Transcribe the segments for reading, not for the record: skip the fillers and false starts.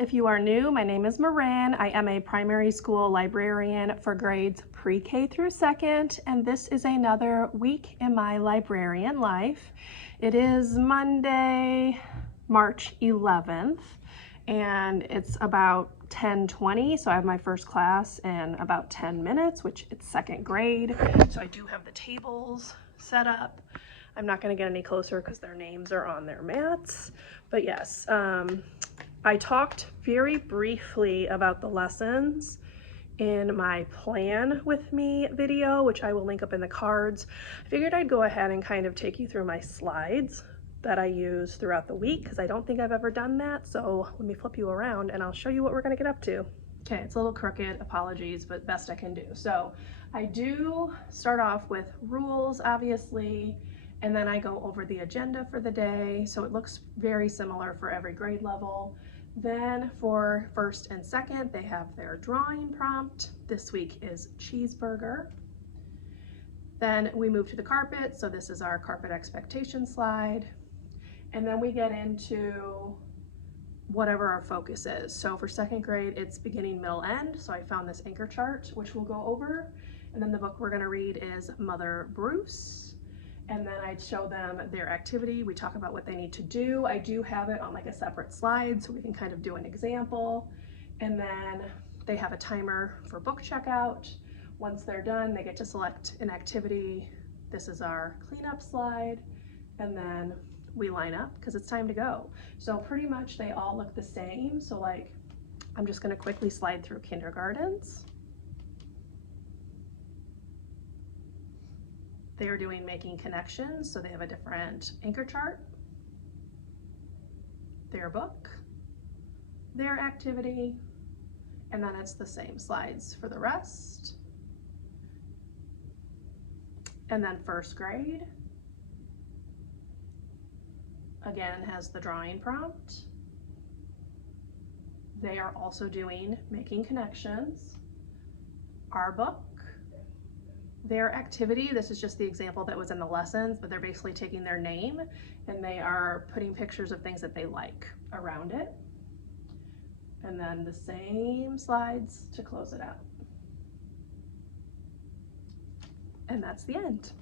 If you are new, my name is Marin. I am a primary school librarian for grades pre-K through second, and this is another week in my librarian life. It is Monday, March 11th, and it's about 10:20, so I have my first class in about 10 minutes, which it's second grade. So I do have the tables set up. I'm not going to get any closer because their names are on their mats, but yes, I talked very briefly about the lessons in my Plan With Me video, which I will link up in the cards. I figured I'd go ahead and kind of take you through my slides that I use throughout the week, because I don't think I've ever done that. So let me flip you around and I'll show you what we're going to get up to. Okay, it's a little crooked, apologies, but best I can do. So I do start off with rules, obviously, and then I go over the agenda for the day. So it looks very similar for every grade level. Then for first and second, they have their drawing prompt. This week is cheeseburger. Then we move to the carpet. So this is our carpet expectation slide. And then we get into whatever our focus is. So for second grade, it's beginning, middle, end. So I found this anchor chart, which we'll go over. And then the book we're gonna read is Mother Bruce. And then I'd show them their activity. We talk about what they need to do. I do have it on like a separate slide so we can kind of do an example. And then they have a timer for book checkout. Once they're done, they get to select an activity. This is our cleanup slide. And then we line up because it's time to go. So pretty much they all look the same. So like, I'm just gonna quickly slide through kindergartens. They are doing making connections, so they have a different anchor chart, their book, their activity, and then it's the same slides for the rest. And then first grade, again, has the drawing prompt. They are also doing making connections, our book, their activity. This is just the example that was in the lessons, but they're basically taking their name and they are putting pictures of things that they like around it. And then the same slides to close it out. And that's the end.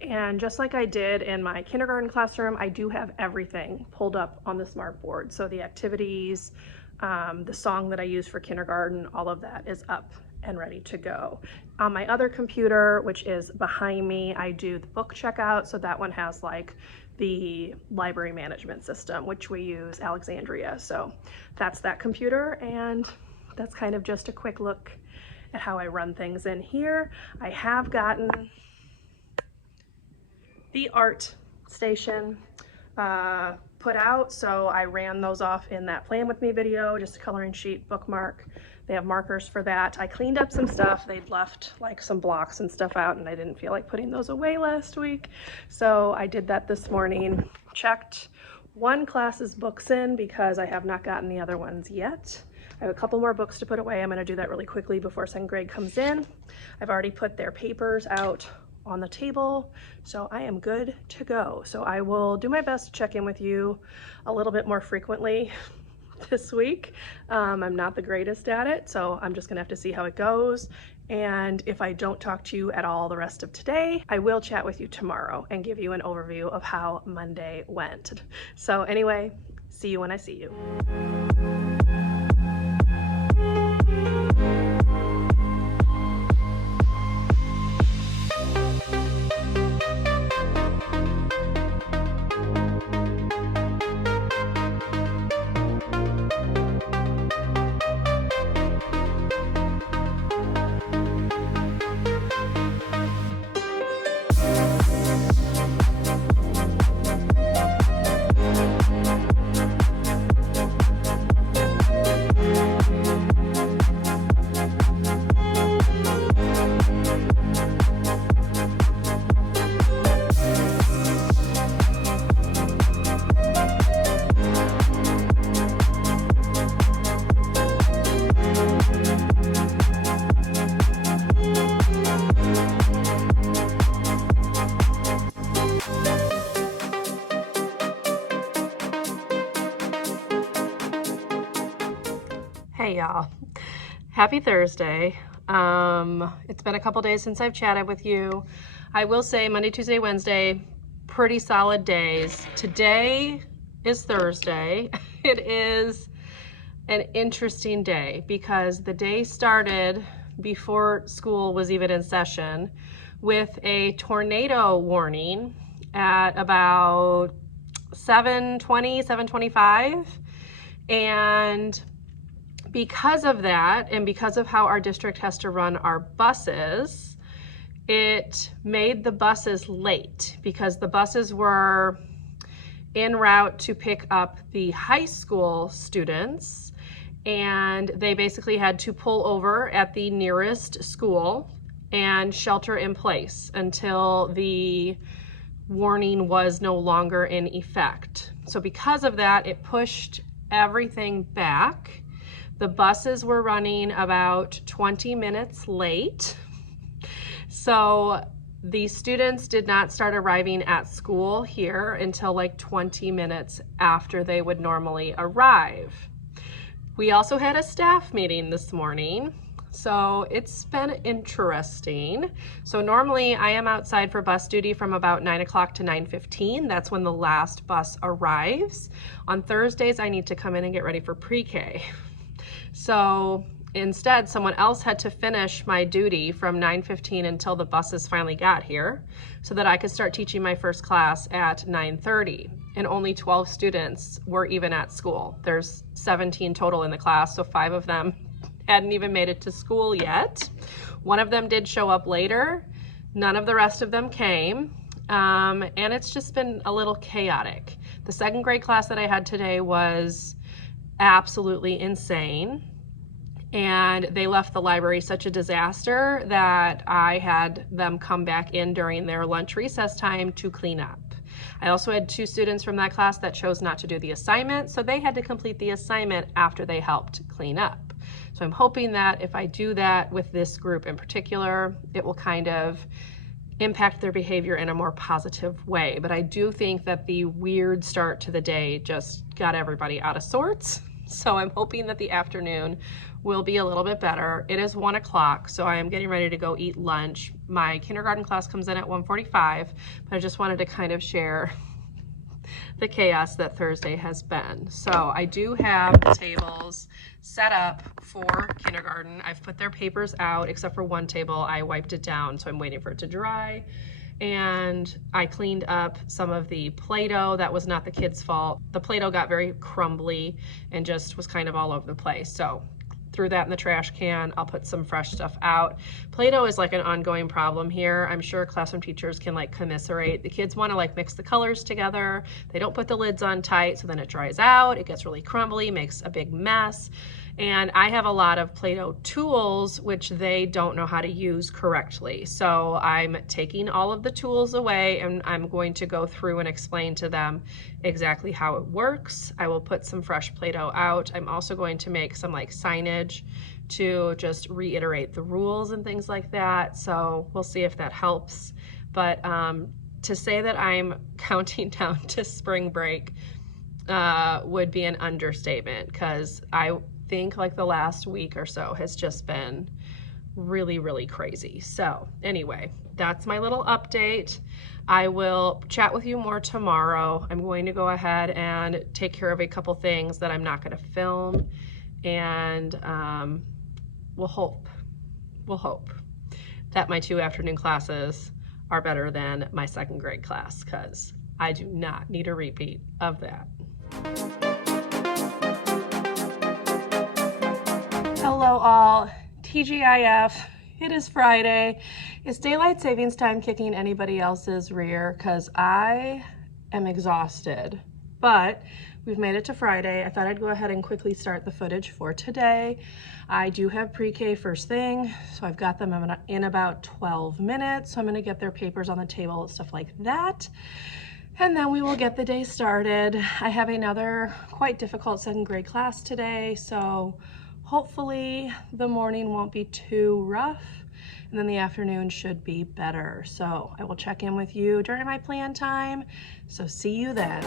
And just like I did in my kindergarten classroom, I do have everything pulled up on the smart board. So the activities, the song that I use for kindergarten, all of that is up and ready to go. On my other computer, which is behind me, I do the book checkout. So that one has like the library management system, which we use Alexandria. So that's that computer. And that's kind of just a quick look at how I run things in here. I have gotten the art station put out. So I ran those off in that Plan With Me video, just a coloring sheet, bookmark. They have markers for that. I cleaned up some stuff. They'd left like some blocks and stuff out and I didn't feel like putting those away last week. So I did that this morning, checked one class's books in because I have not gotten the other ones yet. I have a couple more books to put away. I'm gonna do that really quickly before second grade comes in. I've already put their papers out on the table, so I am good to go. So I will do my best to check in with you a little bit more frequently this week. I'm not the greatest at it, so I'm just gonna have to see how it goes. And if I don't talk to you at all the rest of today, I will chat with you tomorrow and give you an overview of how Monday went. So anyway, see you when I see you. y'all. Happy Thursday. It's been a couple days since I've chatted with you. I will say Monday, Tuesday, Wednesday, pretty solid days. Today is Thursday. It is an interesting day because the day started before school was even in session with a tornado warning at about 7:20, 7:25. And because of that, and because of how our district has to run our buses, it made the buses late because the buses were en route to pick up the high school students, and they basically had to pull over at the nearest school and shelter in place until the warning was no longer in effect. So because of that, it pushed everything back. The buses were running about 20 minutes late. So the students did not start arriving at school here until like 20 minutes after they would normally arrive. We also had a staff meeting this morning, so it's been interesting. So normally I am outside for bus duty from about 9 o'clock to 9:15. That's when the last bus arrives. On Thursdays, I need to come in and get ready for pre-K. So instead, someone else had to finish my duty from 9:15 until the buses finally got here so that I could start teaching my first class at 9:30. And only 12 students were even at school. There's 17 total in the class, so 5 of them hadn't even made it to school yet. One of them did show up later. None of the rest of them came. And it's just been a little chaotic. The second grade class that I had today was absolutely insane. And they left the library such a disaster that I had them come back in during their lunch recess time to clean up. I also had 2 students from that class that chose not to do the assignment, so they had to complete the assignment after they helped clean up. So I'm hoping that if I do that with this group in particular, it will kind of impact their behavior in a more positive way. But I do think that the weird start to the day just got everybody out of sorts. So I'm hoping that the afternoon will be a little bit better. It is 1 o'clock, so I am getting ready to go eat lunch. My kindergarten class comes in at 1:45, but I just wanted to kind of share the chaos that Thursday has been. So I do have the tables set up for kindergarten. I've put their papers out, except for one table. I wiped it down, so I'm waiting for it to dry. And I cleaned up some of the Play-Doh. That was not the kids' fault. The Play-Doh got very crumbly and just was kind of all over the place. So threw that in the trash can. I'll put some fresh stuff out. Play-Doh is like an ongoing problem here. I'm sure classroom teachers can like commiserate. The kids want to like mix the colors together. They don't put the lids on tight, so then it dries out. It gets really crumbly, makes a big mess. And I have a lot of Play-Doh tools which they don't know how to use correctly. So I'm taking all of the tools away and I'm going to go through and explain to them exactly how it works. I will put some fresh Play-Doh out. I'm also going to make some like signage to just reiterate the rules and things like that. So we'll see if that helps. But to say that I'm counting down to spring break would be an understatement, because I think like the last week or so has just been really, really crazy. So anyway, that's my little update. I will chat with you more tomorrow. I'm going to go ahead and take care of a couple things that I'm not going to film, and we'll hope that my 2 afternoon classes are better than my second grade class, because I do not need a repeat of that. Hello all, TGIF, it is Friday. Is daylight savings time kicking anybody else's rear? Because I am exhausted, but we've made it to Friday. I thought I'd go ahead and quickly start the footage for today. I do have pre-K first thing, so I've got them in about 12 minutes. So I'm gonna get their papers on the table, stuff like that. And then we will get the day started. I have another quite difficult second grade class today, so hopefully the morning won't be too rough, and then the afternoon should be better. So I will check in with you during my plan time. So see you then.